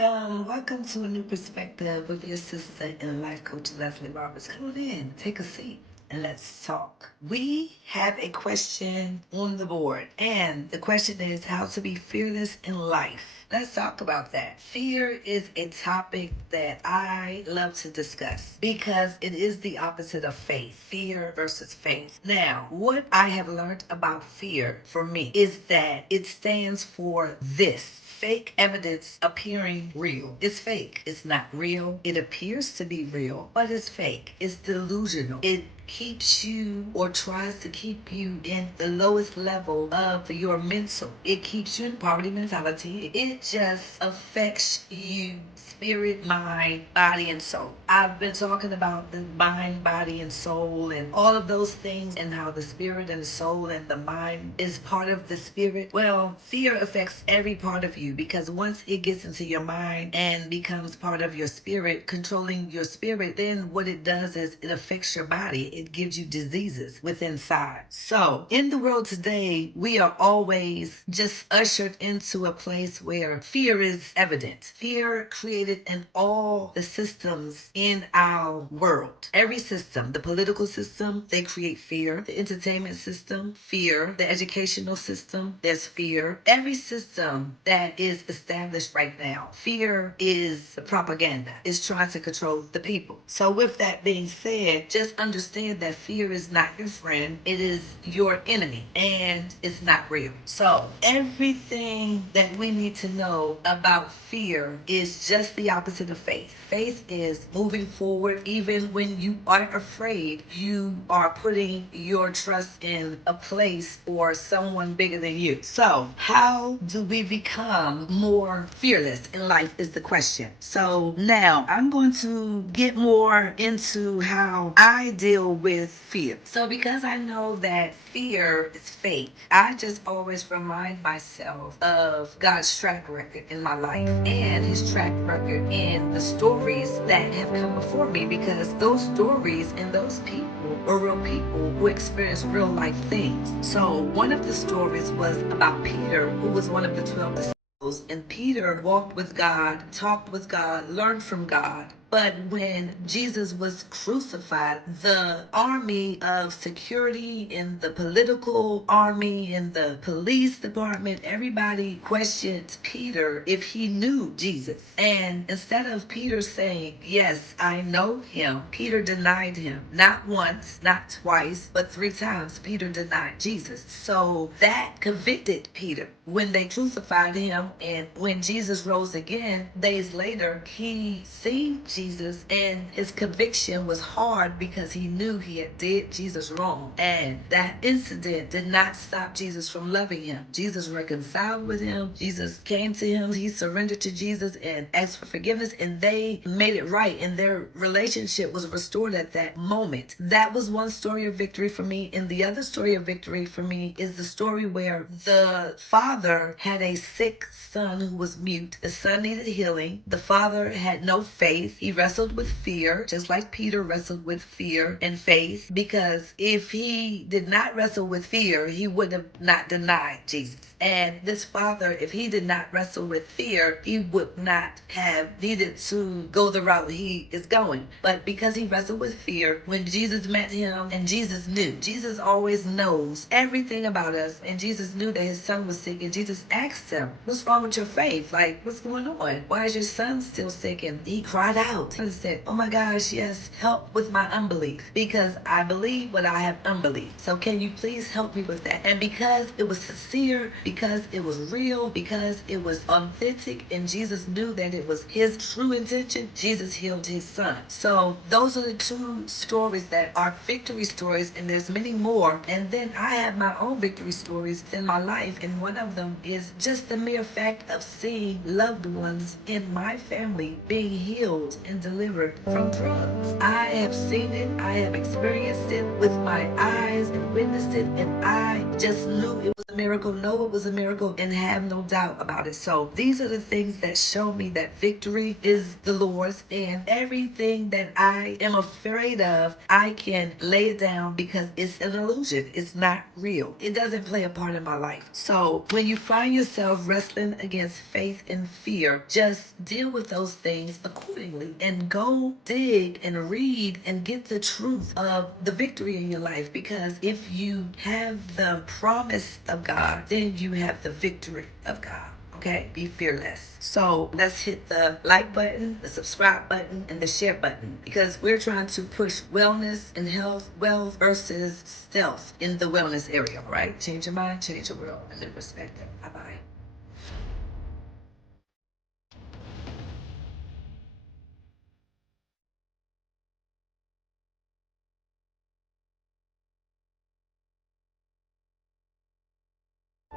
Welcome to a new perspective with your sister and life coach Leslie Roberts. Come on in, take a seat, and let's talk. We have a question on the board, and the question is how to be fearless in life. Let's talk about that. Fear is a topic that I love to discuss because it is the opposite of faith. Fear versus faith. Now, what I have learned about fear for me is that it stands for this: fake evidence appearing real. It's fake. It's not real. It appears to be real, but it's fake. It's delusional. It keeps you or tries to keep you in the lowest level of your mental. It keeps you in poverty mentality. It just affects you spirit, mind, body, and soul. I've been talking about the mind, body, and soul and all of those things and how the spirit and the soul and the mind is part of the spirit. Well, fear affects every part of you because once it gets into your mind and becomes part of your spirit, controlling your spirit, then what it does is it affects your body. It gives you diseases within inside. So in the world today, we are always just ushered into a place where fear is evident. Fear created in all the systems in our world. Every system, the political system, they create fear. The entertainment system, fear. The educational system, there's fear. Every system that is established right now, fear is propaganda. It's trying to control the people. So with that being said, just understand that fear is not your friend. It is your enemy, and it's not real. So everything that we need to know about fear is just the opposite of faith. Faith is moving forward even when you are afraid. You are putting your trust in a place or someone bigger than you. So how do we become more fearless in life is the question. So now I'm going to get more into how I deal with fear. So because I know that fear is fake, I just always remind myself of God's track record in my life and his track record in the stories that have come before me, because those stories and those people are real people who experience real life things. So one of the stories was about Peter, who was one of the 12 disciples. And Peter walked with God, talked with God, learned from God. But when Jesus was crucified, the army of security and the political army and the police department, everybody questioned Peter if he knew Jesus. And instead of Peter saying, yes, I know him, Peter denied him. Not once, not twice, but 3 times Peter denied Jesus. So that convicted Peter. When they crucified him and when Jesus rose again, days later, he seen Jesus, and his conviction was hard because he knew he had did Jesus wrong. And that incident did not stop Jesus from loving him. Jesus reconciled with him. Jesus came to him. He surrendered to Jesus and asked for forgiveness, and they made it right, and their relationship was restored at that moment. That was one story of victory for me. And the other story of victory for me is the story where the father had a sick son who was mute. The son needed healing. The father had no faith. He wrestled with fear, just like Peter wrestled with fear and faith, because if he did not wrestle with fear, he would have not denied Jesus. And this father, if he did not wrestle with fear, he would not have needed to go the route he is going. But because he wrestled with fear, when Jesus met him, and Jesus knew, Jesus always knows everything about us, and Jesus knew that his son was sick, and Jesus asked him, what's wrong with your faith? Like, what's going on? Why is your son still sick? And he cried out and said, oh my gosh, yes, help with my unbelief, because I believe but I have unbelief. So can you please help me with that? And because it was sincere, because it was real, because it was authentic, and Jesus knew that it was his true intention, Jesus healed his son. So those are the 2 stories that are victory stories, and there's many more. And then I have my own victory stories in my life, and one of them is just the mere fact of seeing loved ones in my family being healed and delivered from drugs. I have seen it, I have experienced it with my eyes and witnessed it, and I just knew it was a miracle, know it was a miracle, and have no doubt about it. So these are the things that show me that victory is the Lord's, and everything that I am afraid of, I can lay it down because it's an illusion. It's not real. It doesn't play a part in my life. So when you find yourself wrestling against faith and fear, just deal with those things accordingly and go dig and read and get the truth of the victory in your life. Because if you have the promise of God, then you have the victory of God. Okay, be fearless. So let's hit the like button, the subscribe button, and the share button, because we're trying to push wellness and health, wealth versus stealth in the wellness area, right? Change your mind, change your world, and new perspective. Bye bye.